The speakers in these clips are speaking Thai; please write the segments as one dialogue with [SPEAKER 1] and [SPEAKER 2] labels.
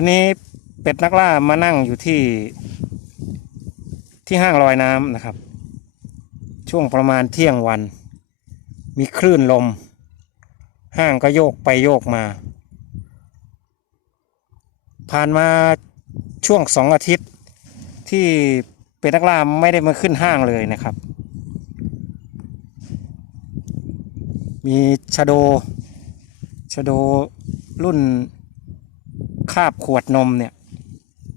[SPEAKER 1] วันนี้เป็ดนักล่ามานั่งอยู่ที่ที่ห้างลอยน้ำนะครับ ช่วงประมาณเที่ยงวัน มีคลื่นลม ห้างก็โยกไปโยกมา ผ่านมาช่วงสองอาทิตย์ ที่เป็ดนักล่าไม่ได้มาขึ้นห้างเลยนะครับ มีชะโดชะโดรุ่นาบขวดนมเนี่ย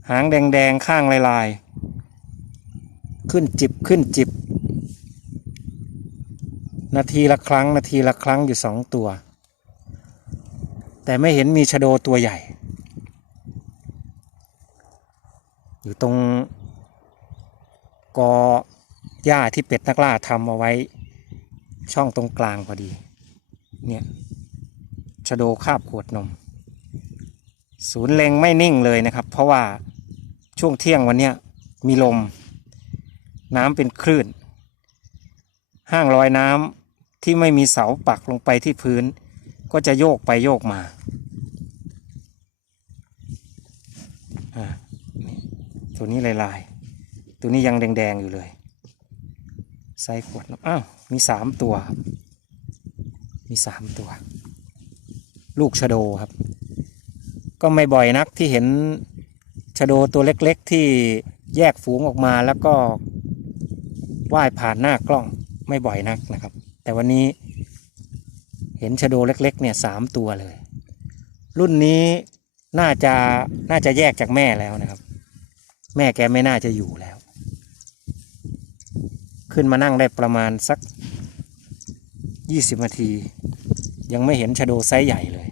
[SPEAKER 1] หางแดงๆข้างลายๆ ขึ้นจิบขึ้นจิบ นาทีละครั้งนาทีละครั้งอยู่สองตัว แต่ไม่เห็นมีชะโดตัวใหญ่ อยู่ตรงกอหญ้าที่เป็ดนักล่าทำเอาไว้ ช่องตรงกลางพอดี เนี่ยชะโดคาบขวดนม ศูนย์เล็งไม่นิ่งเลยนะครับ เพราะว่าช่วงเที่ยงวันนี้มีลม น้ำเป็นคลื่น ห้างลอยน้ำที่ไม่มีเสาปักลงไปที่พื้น ก็จะโยกไปโยกมาตัวนี้ลายๆ ตัวนี้ยังแดงๆอยู่เลยไซส์ขวดอ้าวมีสามตัว มีสามตัว ลูกชะโดครับ ก็ไม่บ่อยนักที่เห็นชะโดตัวเล็กๆ ที่แยกฝูงออกมาแล้วก็ว่ายผ่านหน้ากล้องไม่บ่อยนักนะครับ แต่วันนี้เห็นชะโดเล็กๆเนี่ยสามตัวเลย รุ่นนี้น่าจะน่าจะแยกจากแม่แล้วนะครับ แม่แกไม่น่าจะอยู่แล้ว ขึ้นมานั่งได้ประมาณสักยี่สิบนาที ยังไม่เห็นชะโดไซส์ใหญ่เลย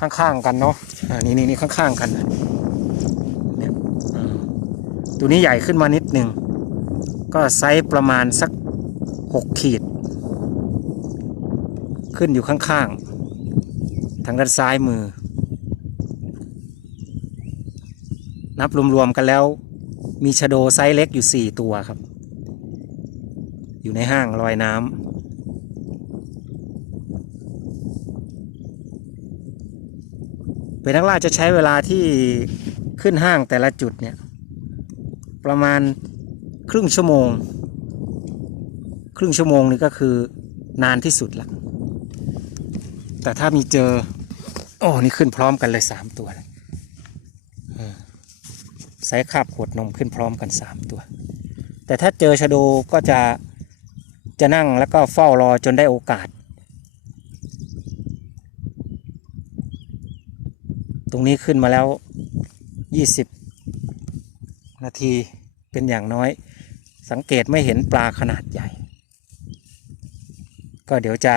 [SPEAKER 1] ข้างๆกันเนาะอ่านี่นี่นี่ข้างๆกันเนี่ยตัวนี้ใหญ่ขึ้นมานิดหนึ่ง ก็ไซส์ประมาณสักหกขีด ขึ้นอยู่ข้างๆ ทางด้านซ้ายมือ นับรวมๆกันแล้ว มีชะโดไซส์เล็กอยู่สี่ตัวครับ อยู่ในห้างลอยน้ำ เป็นนักล่าจะใช้เวลาที่ขึ้นห้างแต่ละจุดเนี่ยประมาณครึ่งชั่วโมง ครึ่งชั่วโมงนี่ก็คือนานที่สุดละแต่ถ้ามีเจอ โอ้นี่ขึ้นพร้อมกันเลยสามตัวเลยสายคาบขวดนมขึ้นพร้อมกันสามตัว แต่ถ้าเจอชะโดก็จะจะนั่งแล้วก็เฝ้ารอจนได้โอกาส ตรงนี้ขึ้นมาแล้ว 20 นาทีเป็นอย่างน้อย สังเกตไม่เห็นปลาขนาดใหญ่ ก็เดี๋ยวจะ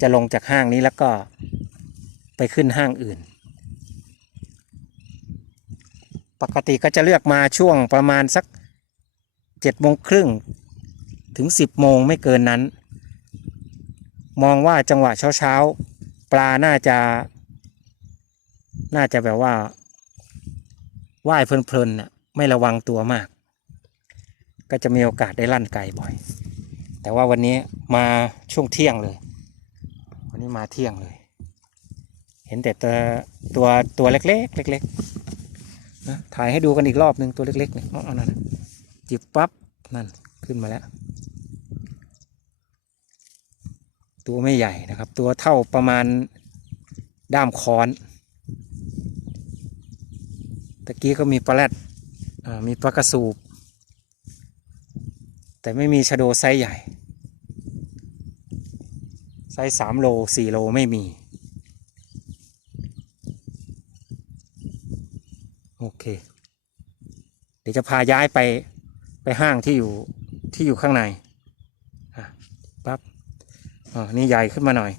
[SPEAKER 1] จะลงจากห้างนี้แล้วก็ไปขึ้นห้างอื่น ปกติก็จะเลือกมาช่วงประมาณสักเจ็ดโมงครึ่งถึง10โมงไม่เกินนั้น มองว่าจังหวะเช้าๆ ปลาน่าจะ น่าจะแบบว่าว่ายเพลินๆน่ะไม่ระวังตัวมาก ก็จะมีโอกาสได้ลั่นไก่บ่อย แต่ว่าวันนี้มาช่วงเที่ยงเลย วันนี้มาเที่ยงเลย เห็นแต่ตัวตัวตัวเล็กๆเล็กๆนะถ่ายให้ดูกันอีกรอบหนึ่งตัวเล็กๆเนี่ยเอาเอนั่นจิบปั๊บนั่นขึ้นมาแล้ว ตัวไม่ใหญ่นะครับ ตัวเท่าประมาณด้ามค้อนะกี้ก็มีปลาแรดมีปลากระสูบ แต่ไม่มีชะโดไซส์ใหญ่ ไซส์สามโลสี่โลไม่มี โอเค เดี๋ยวจะพาย้ายไปไปห้างที่อยู่ที่อยู่ข้างในปั๊บอ๋อนี่ใหญ่ขึ้นมาหน่อย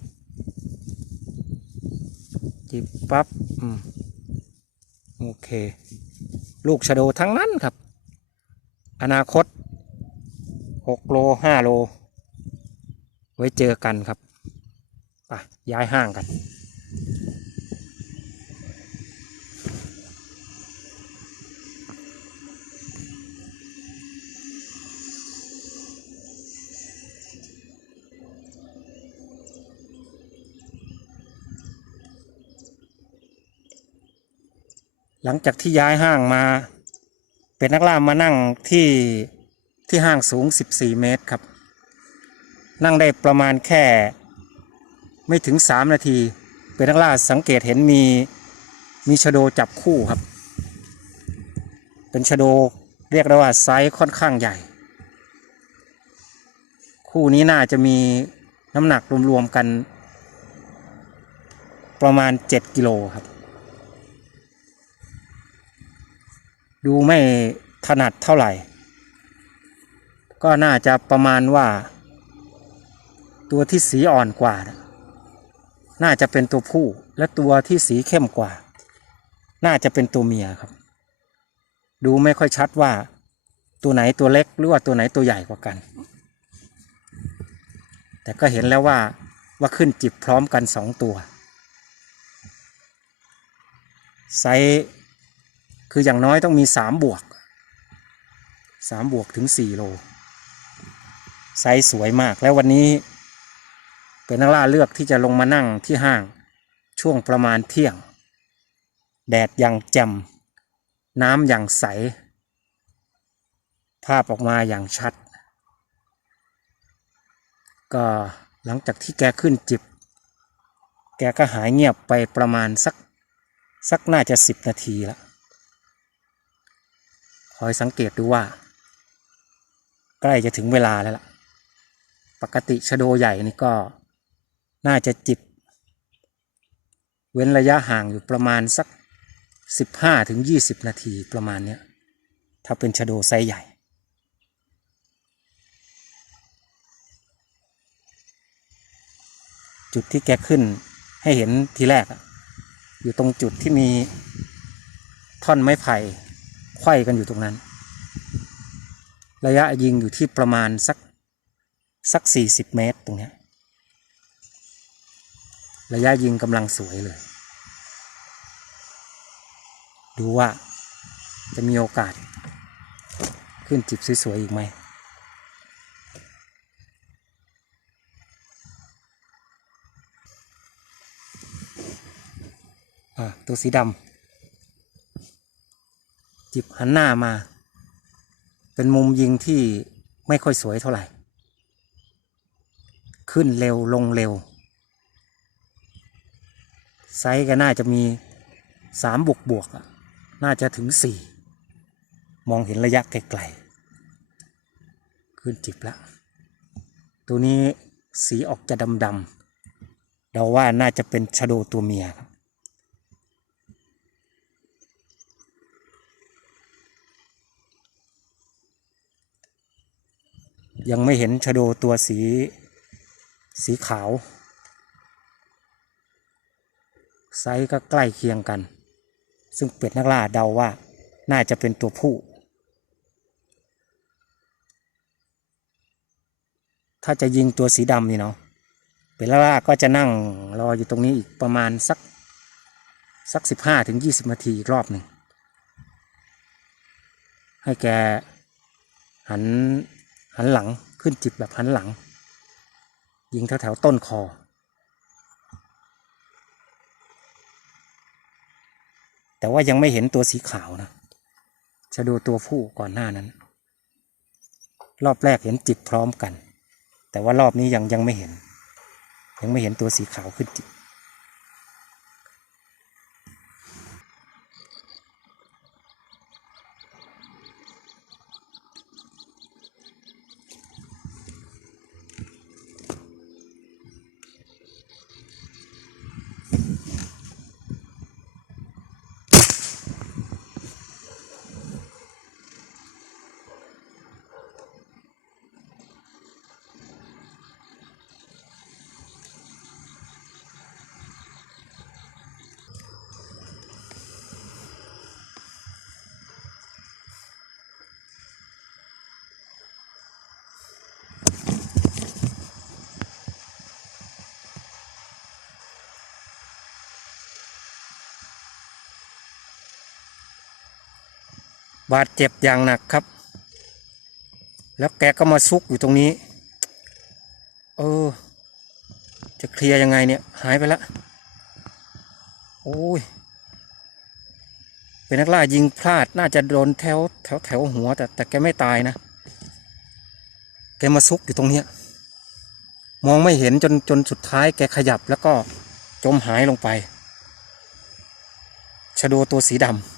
[SPEAKER 1] จิบปั๊บ อืม โอเค ลูกชะโดทั้งนั้นครับ อนาคตหกโลห้าโล ไว้เจอกันครับ ไปย้ายห้างกัน หลังจากที่ย้ายห้างมา เป็นนักล่ามานั่งที่ที่ห้างสูง 14 เมตรครับ นั่งได้ประมาณแค่ ไม่ถึง 3 นาที เป็นนักล่าสังเกตเห็นมีมีชโดจับคู่ครับ เป็นชโดเรียกได้ว่าไซส์ค่อนข้างใหญ่ คู่นี้น่าจะมีน้ำหนักรวมๆกัน ประมาณ 7 กิโลครับ ดูไม่ถนัดเท่าไหร่ ก็น่าจะประมาณว่า ตัวที่สีอ่อนกว่า น่าจะเป็นตัวผู้ และตัวที่สีเข้มกว่า น่าจะเป็นตัวเมียครับ ดูไม่ค่อยชัดว่า ตัวไหนตัวเล็กหรือว่าตัวไหนตัวใหญ่กว่ากัน แต่ก็เห็นแล้วว่าว่าขึ้นจิบพร้อมกันสองตัวไซ คืออย่างน้อยต้องมีสามบวกสามบวกถึงสี่โล ไซส์สวยมาก แล้ววันนี้ เป็นนักล่าเลือกที่จะลงมานั่งที่ห้างช่วงประมาณเที่ยง แดดอย่างแจ่มน้ำอย่างใส ภาพออกมาอย่างชัด ก็หลังจากที่แกขึ้นจิบ แกก็หายเงียบไปประมาณสักสักน่าจะสิบนาทีละค อยสังเกตดูว่า ใกล้จะถึงเวลาแล้วล่ะ ปกติชะโดใหญ่นี่ก็น่าจะจิบ เว้นระยะห่างอยู่ประมาณสักสิบห้าถึงยี่สิบนาทีประมาณเนี้ยถ้าเป็นชะโดไซส์ใหญ่ จุดที่แกขึ้นให้เห็นทีแรก อยู่ตรงจุดที่มีท่อนไม้ไผ่ ไขว้กันอยู่ตรงนั้น ระยะยิงอยู่ที่ประมาณสักสักสี่สิบเมตรตรงนี้ระยะยิงกำลังสวยเลย ดูว่าจะมีโอกาส ขึ้นจิบสวยๆอีกไหมอะตัวสีดำ จิบหันหน้ามา เป็นมุมยิงที่ไม่ค่อยสวยเท่าไหร่ ขึ้นเร็วลงเร็ว ไซส์ก็น่าจะมีสามบวกบวกน่าจะถึงสี่มองเห็นระยะไกลๆขึ้นจิบแล้ว ตัวนี้สีออกจะดำๆเราว่าน่าจะเป็นชะโดตัวเมียครับ ยังไม่เห็นชโดตัวสี สีขาว ไซส์ก็ใกล้เคียงกัน ซึ่งเป็ดนักล่าเดาว่าน่าจะเป็นตัวผู้ ถ้าจะยิงตัวสีดำนี่เนาะเป็ดนักล่าก็จะนั่งรออยู่ตรงนี้อีกประมาณสักสักสิบห้าถึงยี่สิบนาทีอีกรอบหนึ่งให้แกหัน หันหลังขึ้นจิบแบบหันหลัง ยิงแถวแถวต้นคอ แต่ว่ายังไม่เห็นตัวสีขาวนะ จะดูตัวผู้ก่อนหน้านั้น รอบแรกเห็นจิบพร้อมกัน แต่ว่ารอบนี้ยังยังไม่เห็น ยังไม่เห็นตัวสีขาวขึ้นจิบ บาดเจ็บอย่างหนักครับ แล้วแกก็มาซุกอยู่ตรงนี้ เออ จะเคลียร์ยังไงเนี่ย หายไปละโอ้ยเป็นเป็นนักล่ายิงพลาดน่าจะโดนแถวแถวแถวหัว แต่แต่แกไม่ตายนะ แกมาซุกอยู่ตรงเนี้ยมองไม่เห็นจนจนสุดท้ายแกขยับแล้วก็จมหายลงไปชะโดตัวสีดำ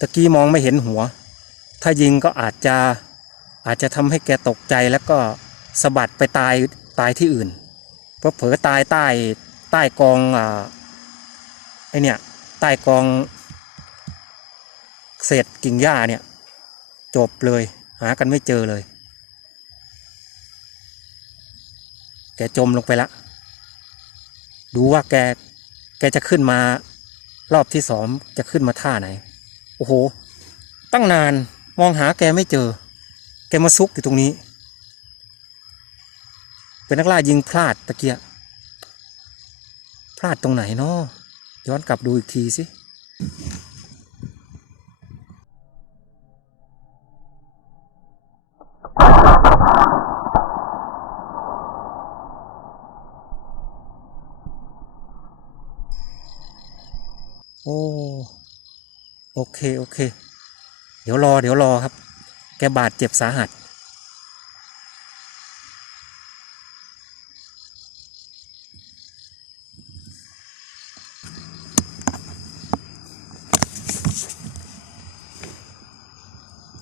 [SPEAKER 1] ตะกี้มองไม่เห็นหัว ถ้ายิงก็อาจจะอาจจะทำให้แกตกใจแล้วก็สะบัดไปตายตายที่อื่น เพราะเผลอตายใต้ใต้กองอ่าไอเนี่ยใต้กองเศษกิ่งหญ้าเนี่ยจบเลยหากันไม่เจอเลย แกจมลงไปละ ดูว่าแกแกจะขึ้นมารอบที่สองจะขึ้นมาท่าไหน โอ้โห ตั้งนานมองหาแกไม่เจอ แกมาซุกอยู่ตรงนี้ เป็นนักล่ายิงพลาดตะเกียพลาดตรงไหนเนาะย้อนกลับดูอีกทีสิ โอเค โอเค เดี๋ยวรอ เดี๋ยวรอครับ แกบาดเจ็บสาหัส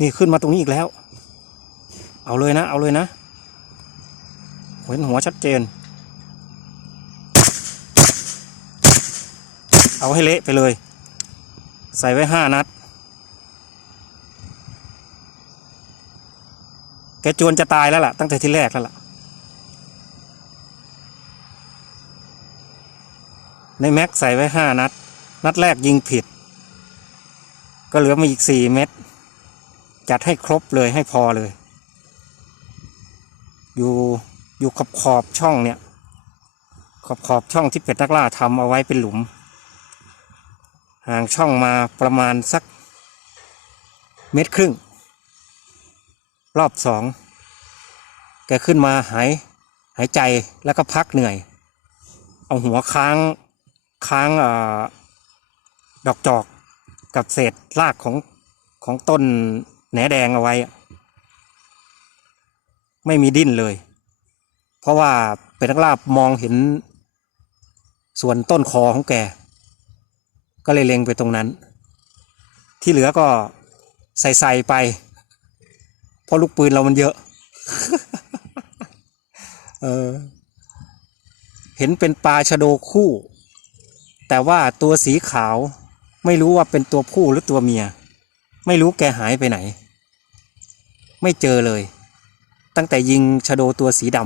[SPEAKER 1] นี่ขึ้นมาตรงนี้อีกแล้ว เอาเลยนะ เอาเลยนะ เห็นหัวชัดเจน เอาให้เละไปเลย ใส่ไว้ห้านัด แกจวนจะตายแล้วล่ะ ตั้งแต่ที่แรกแล้วล่ะ ในแม็กใส่ไว้ห้านัด นัดแรกยิงผิด ก็เหลือมาอีกสี่เม็ด จัดให้ครบเลยให้พอเลย อยู่อยู่ขอบขอบช่องเนี่ย ขอบขอบช่องที่เป็ดนักล่าทำเอาไว้เป็นหลุม ห่างช่องมาประมาณสักเมตรครึ่ง รอบสองแกขึ้นมาหายหายใจแล้วก็พักเหนื่อย เอาหัวค้างค้างอดอกจอกกับเศษรากของของต้นแหนแดงเอาไว้ ไม่มีดิ้นเลย เพราะว่าเป็นนักล่ามองเห็นส่วนต้นคอของแก ก็เลยเล็งไปตรงนั้น ที่เหลือก็ใส่ใส่ไป เพราะลูกปืนเรามันเยอะ เออ เห็นเป็นปลาชะโดคู่ แต่ว่าตัวสีขาว ไม่รู้ว่าเป็นตัวผู้หรือตัวเมีย ไม่รู้แกหายไปไหน ไม่เจอเลย ตั้งแต่ยิงชะโดตัวสีด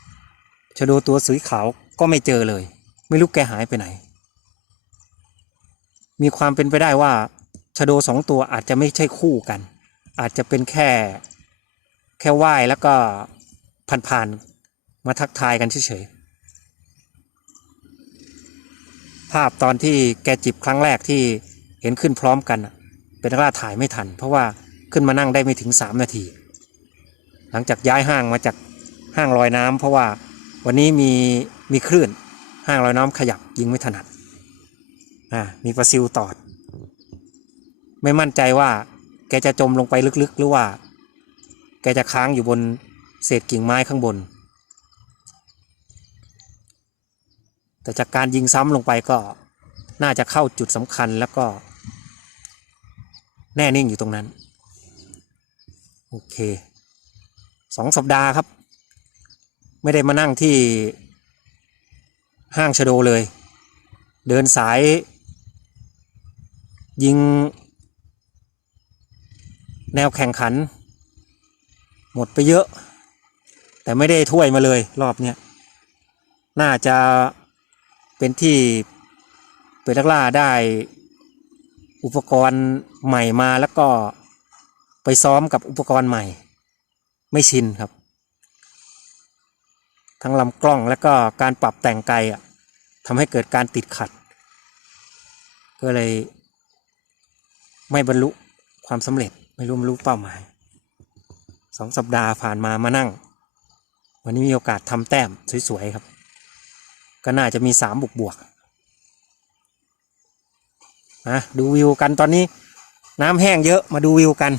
[SPEAKER 1] ำชะโดตัวสีขาวก็ไม่เจอเลย ไม่รู้แกหายไปไหน มีความเป็นไปได้ว่าชโดสองตัวอาจจะไม่ใช่คู่กัน อาจจะเป็นแค่ แค่ไหว้แล้วก็ผ่านๆมาทักทายกันเฉยๆภาพตอนที่แกจิบครั้งแรกที่เห็นขึ้นพร้อมกัน เป็นล่าถ่ายไม่ทัน เพราะว่าขึ้นมานั่งได้ไม่ถึงสามนาที หลังจากย้ายห้างมาจากห้างลอยน้ำเพราะว่าวันนี้มีมีคลื่นห้างลอยน้ำขยับยิงไม่ถนัด อ่ามีปลาซิวตอด ไม่มั่นใจว่า แกจะจมลงไปลึกๆ หรือว่า แกจะค้างอยู่บนเศษกิ่งไม้ข้างบน แต่จากการยิงซ้ำลงไปก็น่าจะเข้าจุดสำคัญแล้วก็ แน่นิ่งอยู่ตรงนั้น โอเคสองสัปดาห์ครับ ไม่ได้มานั่งที่ห้างชโดเลย เดินสาย ยิง แนวแข่งขัน หมดไปเยอะ แต่ไม่ได้ถ้วยมาเลยรอบเนี้ยน่าจะเป็นที่เป็นนักล่าได้อุปกรณ์ใหม่มาแล้วก็ไปซ้อมกับอุปกรณ์ใหม่ ไม่ชินครับ ทั้งลำกล้องแล้วก็การปรับแต่งไกลอะทำให้เกิดการติดขัด ก็เลย ไม่บรรลุความสำเร็จไม่รู้บรรลุเป้าหมายสองสัปดาห์ผ่านมามานั่ง วันนี้มีโอกาสทำแต้มสวยๆครับ ก็น่าจะมีสามบวกบวกนะดูวิวกันตอนนี้ น้ำแห้งเยอะมาดูวิวกัน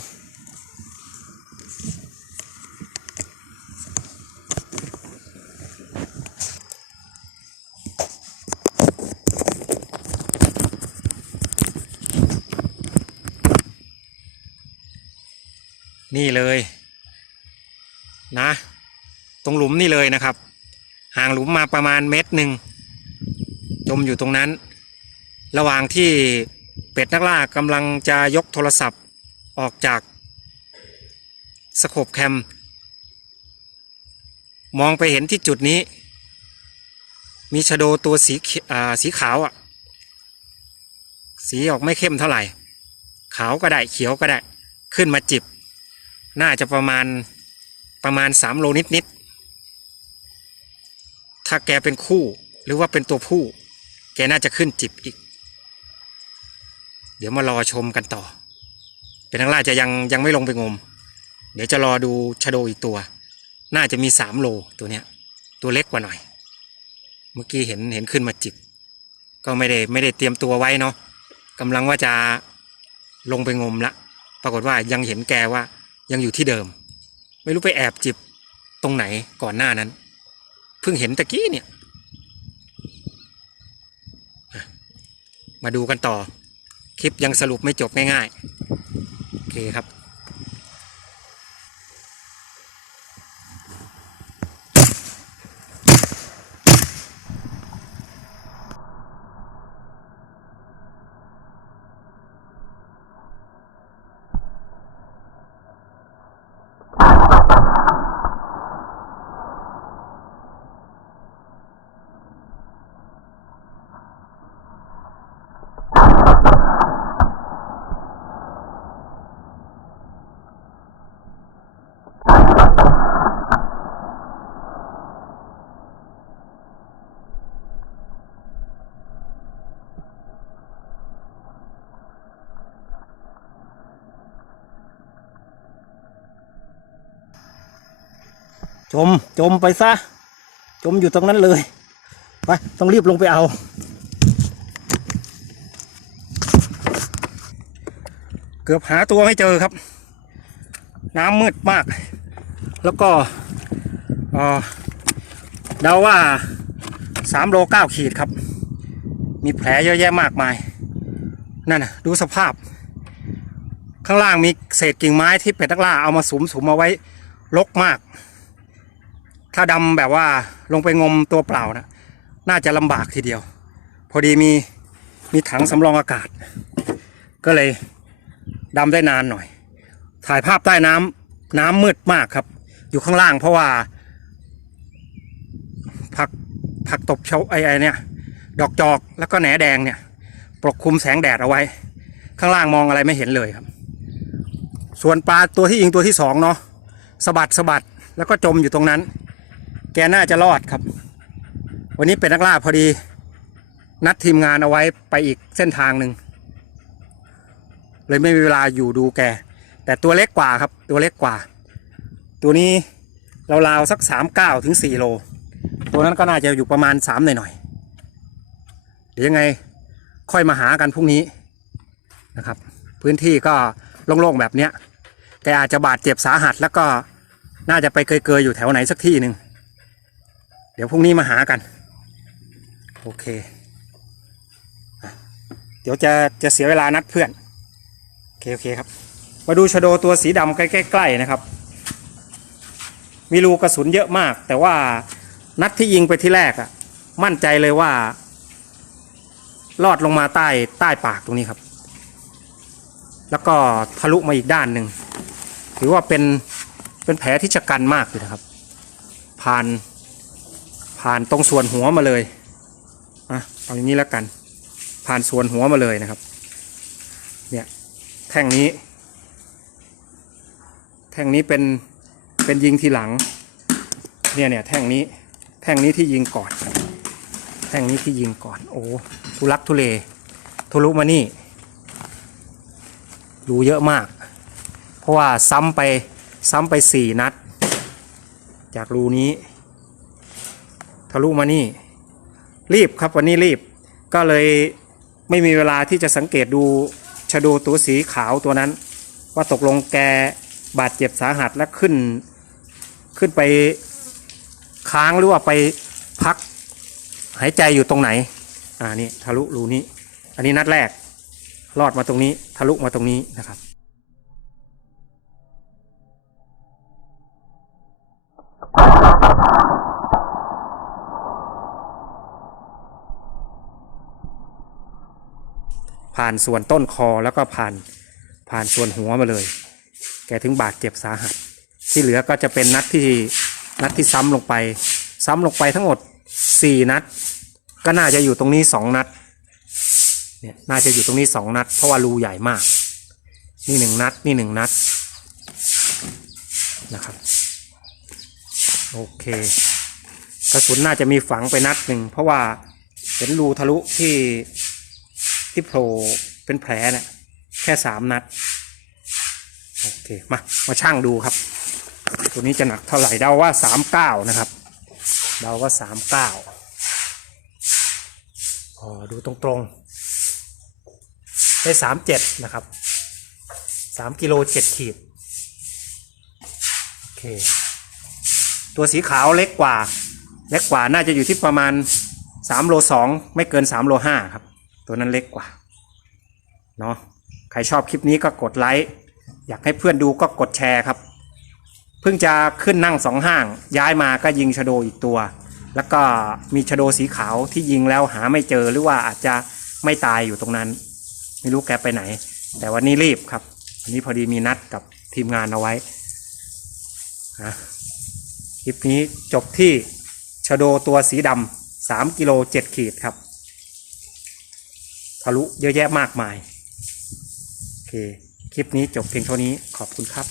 [SPEAKER 1] นี่เลยนะ ตรงหลุมนี่เลยนะครับ ห่างหลุมมาประมาณเมตรหนึ่งจมอยู่ตรงนั้น ระหว่างที่เป็ดนักล่ากำลังจะยกโทรศัพท์ออกจากสโคปแคม มองไปเห็นที่จุดนี้ มีชโดตัวสีขาสีขาวอะ สีออกไม่เข้มเท่าไหร่ ขาวก็ได้เขียวก็ได้ ขึ้นมาจิบ น่าจะประมาณประมาณสามโลนิดๆ ถ้าแกเป็นคู่หรือว่าเป็นตัวผู้ แกน่าจะขึ้นจิบอีก เดี๋ยวมารอชมกันต่อ เป็นทางล่าจะยังยังไม่ลงไปงม เดี๋ยวจะรอดูชะโดอีกตัว น่าจะมีสามโลตัวเนี้ย ตัวเล็กกว่าหน่อย เมื่อกี้เห็นเห็นขึ้นมาจิบ ก็ไม่ได้ไม่ได้เตรียมตัวไว้เนาะกำลังว่าจะลงไปงมละ ปรากฏว่ายังเห็นแกว่า ยังอยู่ที่เดิม ไม่รู้ไปแอบจิบตรงไหนก่อนหน้านั้น เพิ่งเห็นตะกี้เนี่ย มาดูกันต่อ คลิปยังสรุปไม่จบง่ายๆ โอเคครับ จมจมไปซะ จมอยู่ตรงนั้นเลย ไป ต้องรีบลงไปเอา เกือบหาตัวไม่เจอครับ น้ำมืดมาก แล้วก็เดาว่าสามโลเก้าขีดครับ มีแผลเยอะแยะมากมาย นั่นน่ะดูสภาพ ข้างล่างมีเศษกิ่งไม้ที่เป็ดนักล่าเอามาสุมสุมเอาไว้รกมาก ถ้าดำแบบว่าลงไปงมตัวเปล่านะน่าจะลำบากทีเดียว พอดีมีมีถังสำรองอากาศ ก็เลยดำได้นานหน่อย ถ่ายภาพใต้น้ำน้ำมืดมากครับ อยู่ข้างล่างเพราะว่า ผักผักตบเชาไอ้ไอเนี่ยดอกจอกแล้วก็แหนแดงเนี่ย ปกคลุมแสงแดดเอาไว้ ข้างล่างมองอะไรไม่เห็นเลยครับ ส่วนปลาตัวที่ยิงตัวที่สองเนาะสะบัดสะบัดแล้วก็จมอยู่ตรงนั้น แกน่าจะรอดครับ วันนี้เป็นนักล่าพอดี นัดทีมงานเอาไว้ไปอีกเส้นทางหนึ่งเลยไม่มีเวลาอยู่ดูแก แต่ตัวเล็กกว่าครับ ตัวเล็กกว่า ตัวนี้ราวสักสามเก้าถึงสี่โล ตัวนั้นก็น่าจะอยู่ประมาณสามหน่อยๆเดี๋ยวยังไงค่อยมาหากันพรุ่งนี้นะครับ พื้นที่ก็โล่งๆแบบเนี้ยแกอาจจะบาดเจ็บสาหัสแล้วก็น่าจะไปเกยๆอยู่แถวไหนสักที่หนึ่ง เดี๋ยวพรุ่งนี้มาหากัน โอเค เดี๋ยวจะจะเสียเวลานัดเพื่อน โอเคโอเคครับ มาดูชโดตัวสีดำใกล้ๆนะครับ มีรูกระสุนเยอะมาก แต่ว่านัดที่ยิงไปที่แรกอะมั่นใจเลยว่า ลอดลงมาใต้ใต้ปากตรงนี้ครับ แล้วก็ทะลุมาอีกด้านหนึ่งถือว่าเป็นเป็นแผลที่ชะกันมากเลยนะครับ ผ่าน ผ่านตรงส่วนหัวมาเลยอะเอาอย่างนี้แล้วกัน ผ่านส่วนหัวมาเลยนะครับ เนี่ยแท่งนี้ แท่งนี้เป็นเป็นยิงทีหลัง เนี่ยเนี่ยแท่งนี้แท่งนี้ที่ยิงก่อน แท่งนี้ที่ยิงก่อน โอ้ทุลักทุเลทุลุมานี่รูเยอะมาก เพราะว่าซ้ำไปซ้ำไปสี่นัด จากรูนี้ ทะลุมานี่ รีบครับวันนี้รีบ ก็เลยไม่มีเวลาที่จะสังเกตดูชะโดตัวสีขาวตัวนั้น ว่าตกลงแกบาดเจ็บสาหัสและขึ้น ขึ้นไปค้างหรือว่าไปพักหายใจอยู่ตรงไหน อ่านี่ทะลุรูนี้ อันนี้นัดแรก รอดมาตรงนี้ ทะลุมาตรงนี้นะครับ ผ่านส่วนต้นคอแล้วก็ผ่านผ่านส่วนหัวมาเลย แกถึงบาดเจ็บสาหัส ที่เหลือก็จะเป็นนัดที่นัดที่ซ้ำลงไป ซ้ำลงไปทั้งหมด 4 นัด ก็น่าจะอยู่ตรงนี้ 2 นัดเนี่ยน่าจะอยู่ตรงนี้ 2 นัด เพราะว่ารูใหญ่มาก นี่หนึ่งนัด นี่หนึ่งนัดนะครับโอเคกระสุนน่าจะมีฝังไปนัดหนึ่งเพราะว่าเห็นรูทะลุที่ ที่โผล่เป็นแผลเนี่ยแค่สามนัด โอเค มา มาช่างดูครับ ตัวนี้จะหนักเท่าไหร่เดาว่าสามเก้านะครับ เดาว่าสามเก้าอ๋อดูตรงๆ ได้สามเจ็ดนะครับสามกิโลเจ็ดขีด โอเค ตัวสีขาวเล็กกว่า เล็กกว่าน่าจะอยู่ที่ประมาณ3โล2ไม่เกิน3โล5ครับ ตัวนั้นเล็กกว่าเนาะใครชอบคลิปนี้ก็กดไลค์อยากให้เพื่อนดูก็กดแชร์ครับ เพิ่งจะขึ้นนั่งสองห้าง ย้ายมาก็ยิงชโดอีกตัว แล้วก็มีชโดสีขาวที่ยิงแล้วหาไม่เจอหรือว่าอาจจะไม่ตายอยู่ตรงนั้น ไม่รู้แกไปไหน แต่วันนี้รีบครับวันนี้พอดีมีนัดกับทีมงานเอาไว้นะคลิปนี้จบที่ชโดตัวสีดำสามกิโลเจ็ดขีดครับ ทะลุเยอะแยะมากมาย โอเค คลิปนี้จบเพียงเท่านี้ขอบคุณครับ